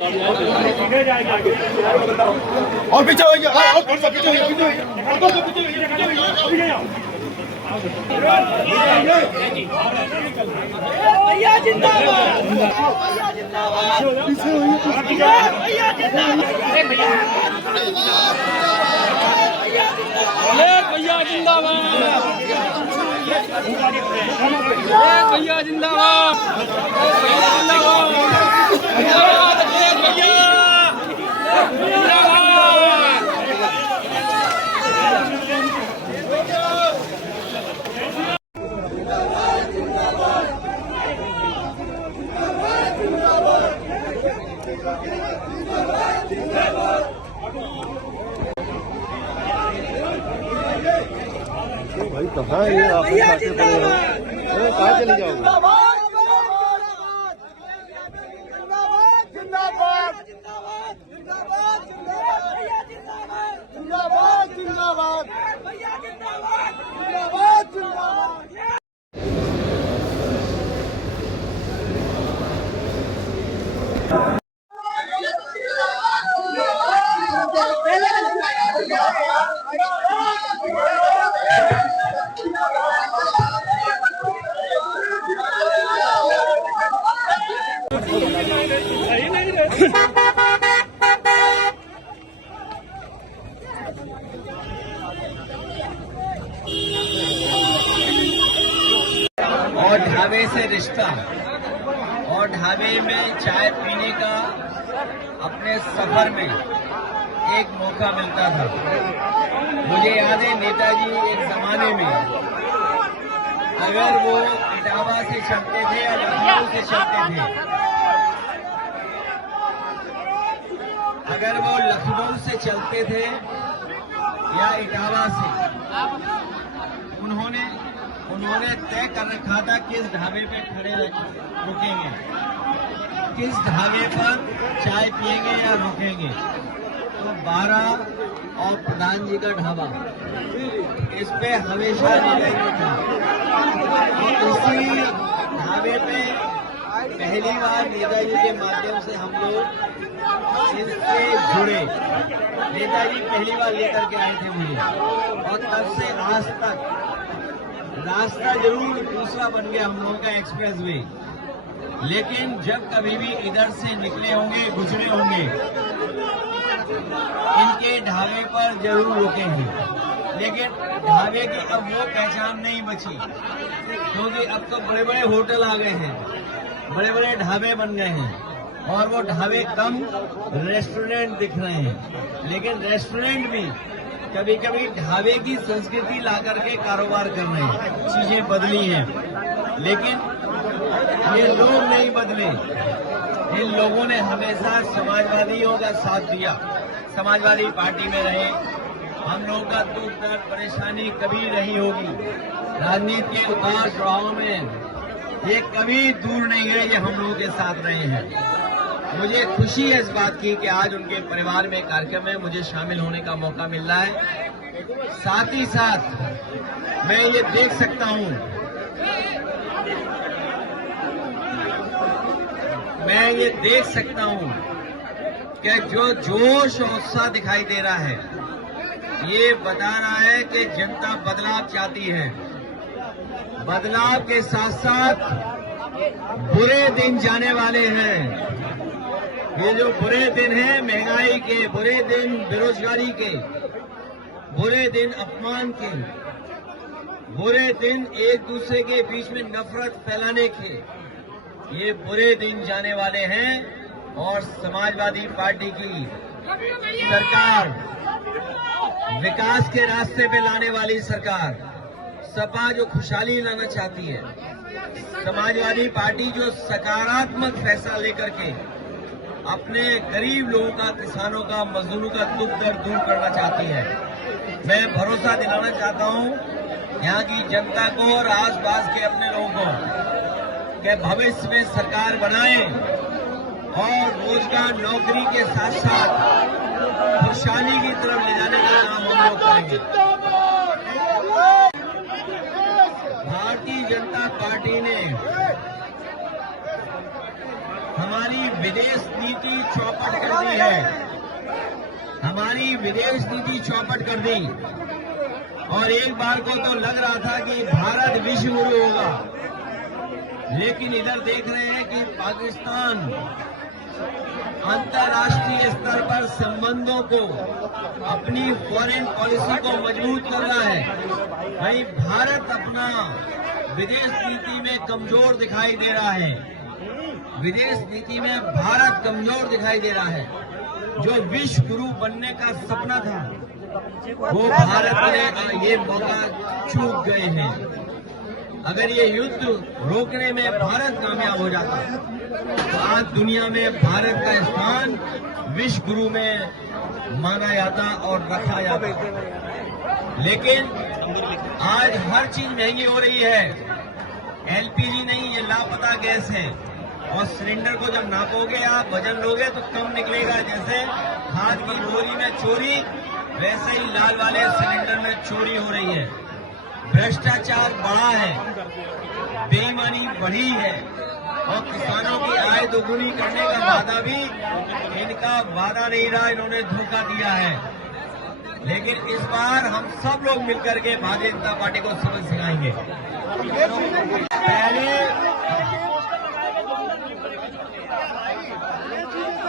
और पीछे होइए, और थोड़ा सा पीछे होइए, पीछे होइए, थोड़ा सा पीछे होइए, पीछे होइए। भैया जिंदाबाद, भैया जिंदाबाद, पीछे होइए, भैया जिंदाबाद, भैया जिंदाबाद, भैया जिंदाबाद, भाई कहाँ है ये आप? भैया जिंदाबाद, अरे कहाँ चले जाओगे? जिंदाबाद, जिंदाबाद, जिंदाबाद, जिंदाबाद, जिंदाबाद, भैया जिंदाबाद, जिंदाबाद, जिंदाबाद, भैया जिंदाबाद, जिंदाबाद, जिंदाबाद। और ढाबे से रिश्ता और ढाबे में चाय पीने का अपने सफर में एक मौका मिलता था। मुझे याद है नेताजी एक जमाने में अगर वो इटावा से चलते थे या लखनऊ से चलते थे, अगर वो लखनऊ से चलते थे या इटावा से, उन्होंने तय कर रखा था किस ढाबे पे खड़े रुकेंगे, किस ढाबे पर चाय पिएंगे या रुकेंगे। तो 12 और प्रधान जी का ढाबा, इस पे हमेशा निगरानी था। और इसी ढाबे पे पहली बार नेताजी के माध्यम से हम लोग इससे जुड़े। नेताजी पहली बार लेकर के आए थे मुझे, और तब से आज तक रास्ता जरूर दूसरा बन गया हम लोगों का, एक्सप्रेस वे। लेकिन जब कभी भी इधर से निकले होंगे, गुजरे होंगे, इनके ढाबे पर जरूर रुकेंगे। लेकिन ढाबे की अब वो पहचान नहीं बची, क्योंकि अब तो बड़े बड़े होटल आ गए हैं, बड़े बड़े ढाबे बन गए हैं, और वो ढाबे कम रेस्टोरेंट दिख रहे हैं। लेकिन रेस्टोरेंट भी कभी कभी ढाबे की संस्कृति ला करके कारोबार कर रहे हैं। चीजें बदली हैं, लेकिन ये लोग नहीं बदले। इन लोगों ने हमेशा समाजवादियों का साथ दिया, समाजवादी पार्टी में रहे। हम लोगों का दुख दर्द परेशानी कभी रही होगी, राजनीति के उतार चढ़ाव में ये कभी दूर नहीं गए, ये हम लोगों के साथ रहे हैं। मुझे खुशी है इस बात की कि आज उनके परिवार में कार्यक्रम में मुझे शामिल होने का मौका मिल रहा है। साथ ही साथ मैं ये देख सकता हूं, कि जो जोश और उत्साह दिखाई दे रहा है, ये बता रहा है कि जनता बदलाव चाहती है। बदलाव के साथ साथ बुरे दिन जाने वाले हैं। ये जो बुरे दिन हैं, महंगाई के बुरे दिन, बेरोजगारी के बुरे दिन, अपमान के बुरे दिन, एक दूसरे के बीच में नफरत फैलाने के, ये बुरे दिन जाने वाले हैं। और समाजवादी पार्टी की सरकार, विकास के रास्ते पे लाने वाली सरकार, सपा जो खुशहाली लाना चाहती है, समाजवादी पार्टी जो सकारात्मक फैसला लेकर के अपने गरीब लोगों का, किसानों का, मजदूरों का दुख दर्द दूर करना चाहती है। मैं भरोसा दिलाना चाहता हूं यहाँ की जनता को और आसपास के अपने लोगों को कि भविष्य में सरकार बनाएं और रोजगार, नौकरी के साथ साथ खुशहाली की तरफ ले जाने का काम हम लोग करेंगे। भारतीय जनता पार्टी ने हमारी विदेश नीति चौकस की है, हमारी विदेश नीति चौपट कर दी और एक बार को तो लग रहा था कि भारत विश्व गुरु होगा, लेकिन इधर देख रहे हैं कि पाकिस्तान अंतर्राष्ट्रीय स्तर पर संबंधों को, अपनी फॉरेन पॉलिसी को मजबूत कर रहा है। वहीं भारत अपना विदेश नीति में कमजोर दिखाई दे रहा है। विदेश नीति में भारत कमजोर दिखाई दे रहा है। जो विश्व गुरु बनने का सपना था, वो भारत ने ये मौका चूक गए हैं। अगर ये युद्ध रोकने में भारत कामयाब हो जाता तो आज दुनिया में भारत का स्थान विश्व गुरु में माना जाता और रखा जाता। लेकिन आज हर चीज महंगी हो रही है। एलपीजी नहीं, ये लापता गैस है और सिलेंडर को जब नापोगे आप, वजन लोगे तो कम निकलेगा। जैसे खाद की बोरी में चोरी, वैसे ही लाल वाले सिलेंडर में चोरी हो रही है। भ्रष्टाचार बढ़ा है, बेईमानी बढ़ी है और किसानों की आय दोगुनी करने का वादा भी इनका वादा नहीं रहा, इन्होंने धोखा दिया है। लेकिन इस बार हम सब लोग मिलकर के भारतीय जनता पार्टी को सबक सिखाएंगे। पहले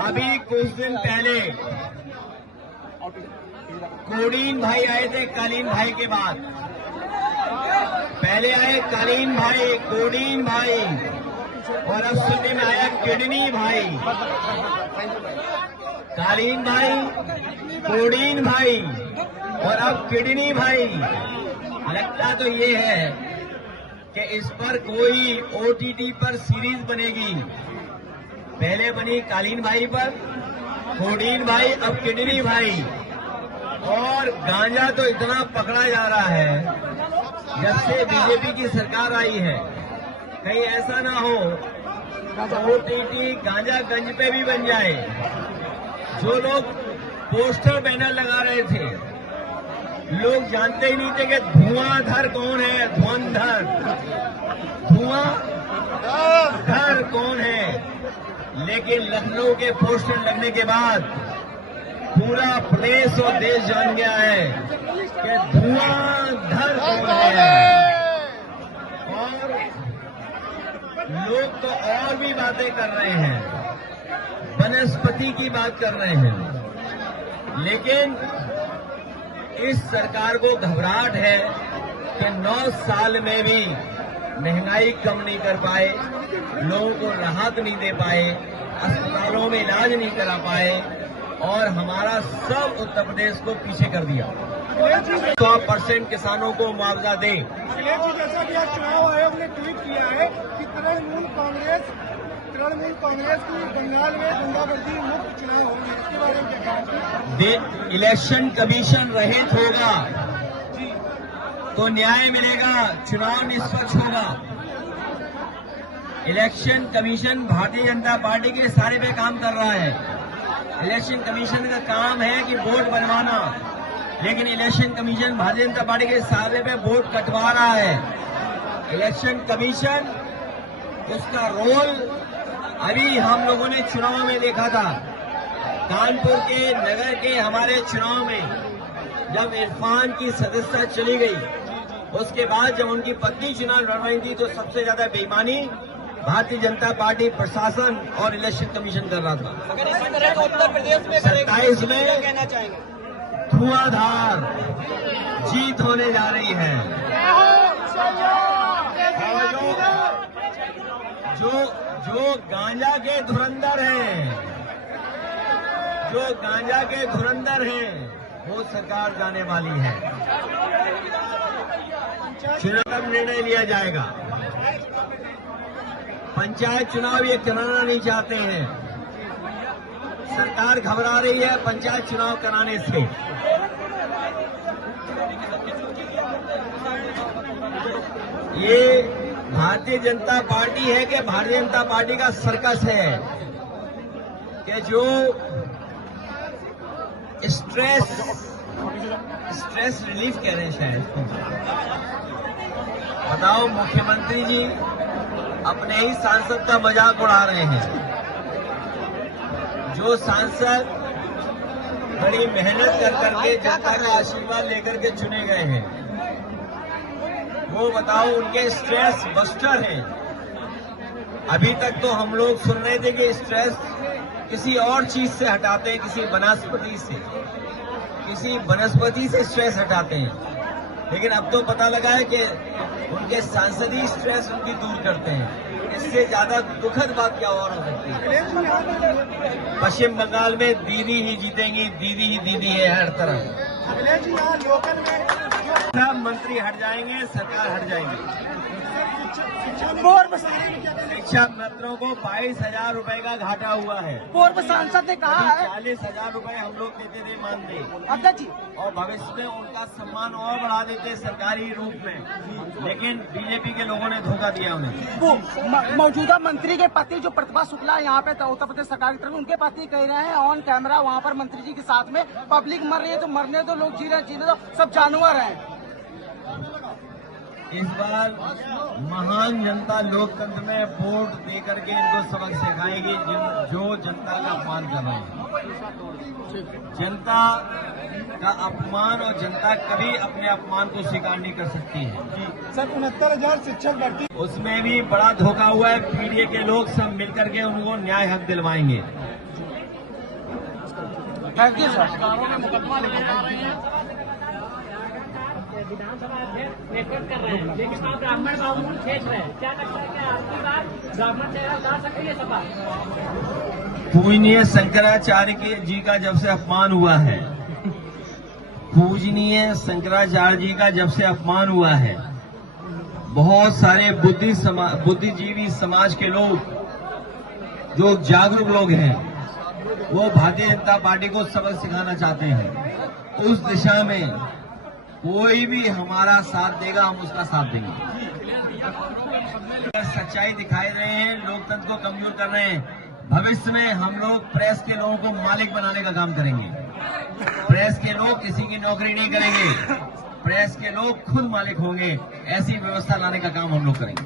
अभी कुछ दिन पहले कोडीन भाई आए थे, कालीन भाई के बाद। पहले आए कालीन भाई, कोडीन भाई और अब सुनने में आया किडनी भाई। कालीन भाई, कोडीन भाई और अब किडनी भाई। लगता तो ये है कि इस पर कोई ओटीटी पर सीरीज बनेगी। पहले बनी कालीन भाई पर, कोडीन भाई, अब किडनी भाई। और गांजा तो इतना पकड़ा जा रहा है जब से बीजेपी की सरकार आई है। कहीं ऐसा ना हो ओटीटी गांजा गंज पे भी बन जाए। जो लोग पोस्टर बैनर लगा रहे थे, लोग जानते ही नहीं थे कि धुआंधर कौन है, धुरंधर। धुआंधर कौन है। लेकिन लखनऊ के पोस्टर लगने के बाद पूरा प्रदेश और देश जान गया है कि धुआंधर कौन है। और लोग तो और भी बातें कर रहे हैं, वनस्पति की बात कर रहे हैं। लेकिन इस सरकार को घबराहट है कि 9 साल में भी महंगाई कम नहीं कर पाए, लोगों को राहत नहीं दे पाए, अस्पतालों में इलाज नहीं करा पाए और हमारा सब उत्तर प्रदेश को पीछे कर दिया। 100% किसानों को मुआवजा दें। जैसा कि आज चुनाव आयोग ने ट्वीट किया है कि तृणमूल कांग्रेस की बंगाल में गुंडागर्दी मुक्त चुनाव होंगे, इसके बारे में क्या कहेंगे? इलेक्शन कमीशन रहित होगा तो न्याय मिलेगा, चुनाव निष्पक्ष होगा। Election commission Bharatiya Janata party के इशारे पे काम कर रहा है। इलेक्शन कमीशन का काम है कि वोट बनवाना, लेकिन election commission Bharatiya Janata party के इशारे पे वोट कटवा रहा है। इलेक्शन कमीशन, उसका रोल अभी हम लोगों ने चुनाव में देखा था। कानपुर के नगर के हमारे चुनाव में जब इरफान की सदस्यता चली गई, उसके बाद जब उनकी पत्नी चुनाव लड़ रही थी तो सबसे ज्यादा बेईमानी भारतीय जनता पार्टी प्रशासन और इलेक्शन कमीशन कर रहा था। अगर इसी तरह का उत्तर प्रदेश में 27 में क्या कहना चाहेंगे? धुआंधार जीत होने जा रही है। जो गांजा के धुरंधर हैं, जो गांजा के धुरंधर हैं, वो सरकार जाने वाली है। चुनाव निर्णय लिया जाएगा। पंचायत चुनाव ये कराना नहीं चाहते हैं। सरकार घबरा रही है पंचायत चुनाव कराने से। ये भारतीय जनता पार्टी है कि भारतीय जनता पार्टी का सर्कस है कि जो स्ट्रेस रिलीफ कह रहे हैं शायद। बताओ, मुख्यमंत्री जी अपने ही सांसद का मजाक उड़ा रहे हैं। जो सांसद बड़ी मेहनत कर करके जनता का आशीर्वाद लेकर के चुने गए हैं, वो बताओ उनके स्ट्रेस बस्टर हैं। अभी तक तो हम लोग सुन रहे थे कि स्ट्रेस किसी और चीज से हटाते हैं, किसी वनस्पति से स्ट्रेस हटाते हैं, लेकिन अब तो पता लगा है कि उनके सांसदीय स्ट्रेस उनकी दूर करते हैं। इससे ज्यादा दुखद बात क्या और हो सकती है। पश्चिम बंगाल में दीदी ही जीतेंगी, दीदी ही दीदी है हर तरफ। अखिलेश जी यहाँ लोकल में सब मंत्री हट जाएंगे, सरकार हट जाएगी। शिक्षा मित्रों को 22,000 रुपए का घाटा हुआ है। पूर्व सांसद ने कहा है 40,000 रुपए हम लोग देते थे मानदेय, अध्यक्ष जी, और भविष्य में उनका सम्मान और बढ़ा देते सरकारी रूप में, लेकिन बीजेपी के लोगों ने धोखा दिया उन्हें। वो मौजूदा मंत्री के पति जो प्रतिभा शुक्ला यहाँ पे उत्तर प्रदेश सरकार की तरफ, उनके पति कह रहे हैं ऑन कैमरा वहाँ पर मंत्री जी के साथ में पब्लिक मर रही है तो मरने दो, लोग जी रहे जीने दो, सब जानवर हैं। इस बार महान जनता लोकतंत्र में वोट देकर के इनको सबक सिखाएगी जो जनता का अपमान कर रहे हैं। जनता का अपमान और जनता कभी अपने अपमान को स्वीकार नहीं कर सकती है। सर 69,000 शिक्षक भर्ती, उसमें भी बड़ा धोखा हुआ है। पीडीए के लोग सब मिलकर के उनको न्याय हक दिलवाएंगे। Thank you sir. विधानसभा अध्यक्ष नेतृत्व कर रहे हैं, लेकिन आप ब्राह्मण बाबू छेड़ रहे हैं। क्या लगता है कि आपकी बात ब्राह्मण चेहरा उतार सकती है सभा? पूजनीय शंकराचार्य जी का जब से अपमान हुआ है, पूजनीय शंकराचार्य जी का जब से अपमान हुआ है, बहुत सारे बुद्धिजीवी समाज के लोग, जो जागरूक लोग हैं, वो भारतीय जनता पार्टी को सबक सिखाना चाहते हैं। उस दिशा में कोई भी हमारा साथ देगा, हम उसका साथ देंगे। सच्चाई दिखाई रहे हैं, लोकतंत्र को कमजोर कर रहे हैं। भविष्य में हम लोग प्रेस के लोगों को मालिक बनाने का काम करेंगे। प्रेस के लोग किसी की नौकरी नहीं करेंगे, प्रेस के लोग खुद मालिक होंगे। ऐसी व्यवस्था लाने का काम हम लोग करेंगे।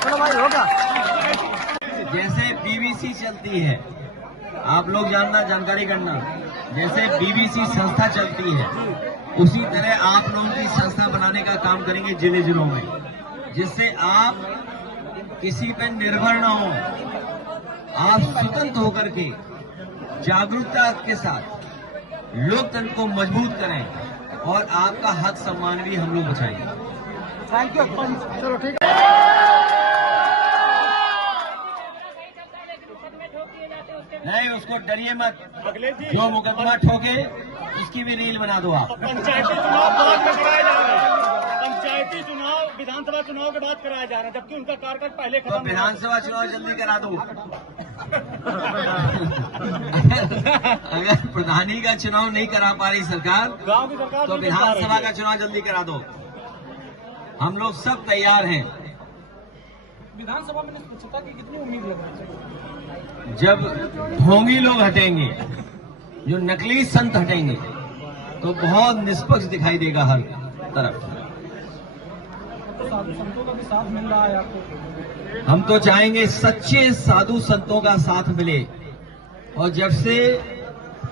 चलो भाई होगा। जैसे बीबीसी चलती है, आप लोग जानकारी करना, जैसे बीबीसी संस्था चलती है, उसी तरह आप लोगों की संस्था बनाने का काम करेंगे जिले जिलों में, जिससे आप किसी पर निर्भर न हो, आप स्वतंत्र होकर के जागरूकता के साथ लोकतंत्र को मजबूत करें और आपका हक सम्मान भी हम लोग बचाएंगे। Thank you. चलो ठीक है। नहीं, उसको डरिए मत। जो मुकदमा ठोके उसकी भी रील बना दो आप। पंचायती चुनाव बाद में कराए जा रहे हैं। पंचायती चुनाव विधानसभा चुनाव के बाद कराया जा रहा है, जबकि उनका कार्यकाल पहले तो खत्म। विधानसभा चुनाव जल्दी करा दो। अगर प्रधानी का चुनाव नहीं करा पा रही सरकार, गांव की सरकार तो विधानसभा का चुनाव जल्दी करा दो। हम लोग सब तैयार हैं। विधानसभा में स्वच्छता की कितनी उम्मीद लग रही है? जब ढोंगी लोग हटेंगे, जो नकली संत हटेंगे, तो बहुत निष्पक्ष दिखाई देगा हर तरफ। साधु संतों का भी साथ मिल रहा है आपको? हम तो चाहेंगे सच्चे साधु संतों का साथ मिले। और जब से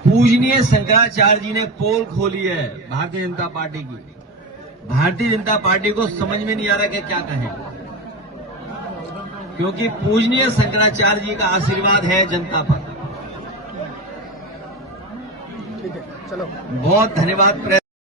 पूजनीय शंकराचार्य जी ने पोल खोली है भारतीय जनता पार्टी की, भारतीय जनता पार्टी को समझ में नहीं आ रहा कि क्या कहें, क्योंकि पूजनीय शंकराचार्य जी का आशीर्वाद है जनता पर। ठीक है, चलो। बहुत धन्यवाद।